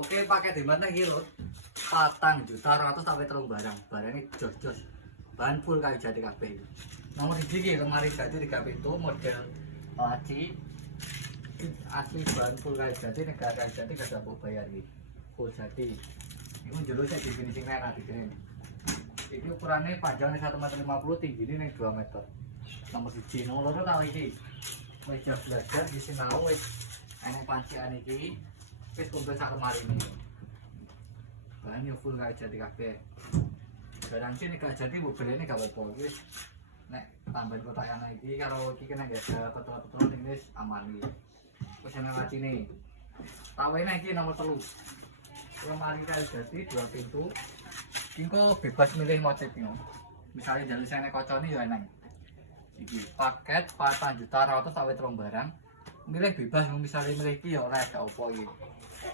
Oke, pakai di mana iki, Lut? 4.200.000 sampai telung barang. Barangnya jos-jos. Bahan full kayu jati kabeh. Nomor 1 iki lemari jati 3 pintu model laci. Asli bahan full kayu jati, negara kayu jati gak ada bayar iki. Full jati. Iku jero saya di finishing enak dikirim. Ini ukurannya panjangnya 1,50 m, tingginya 2 meter. Nomor 1, nomor 2 kali iki. Meja belajar di sinau wis ana pancian iki. Wis kumpul sak lemari ini. Bahannya full kayu jati kabeh. Barang sini kayu jati mbok belene gak apa-apa wis. Nek tambahin kotakan iki karo iki kena gak ada petrol-petrol ini wis aman iki. Wis ana lacine. Tawene iki nomor 3. Lemari kayu jati 2 pintu. Kingko bebas milih motifnya. Misalnya jalur saya kocone ya enak. Iki paket 4.200.000 sampai telung barang. Milih bebas misalnya milih iki ya ora gak apa iki.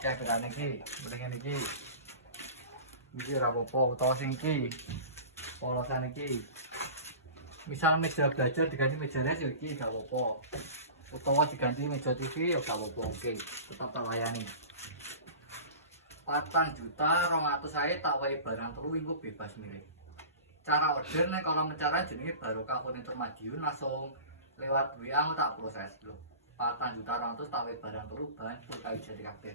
Kayak berane iki, milih ngene iki. Iki ora apa-apa utawa sing iki. Polosan iki. Misal meja belajar diganti meja les ya iki gak apa-apa. Utawa diganti meja TV ya gak apa-apa. Oke, tetap tak layani. 4.200.000 saya tak wae barang telu iku bebas milih. Cara order nek kalau mencara jenenge Barokah Furnitur Madiun langsung lewat WA tak proses lho. 4.200.000 tak wae barang telu bahan full kayu jati kabeh.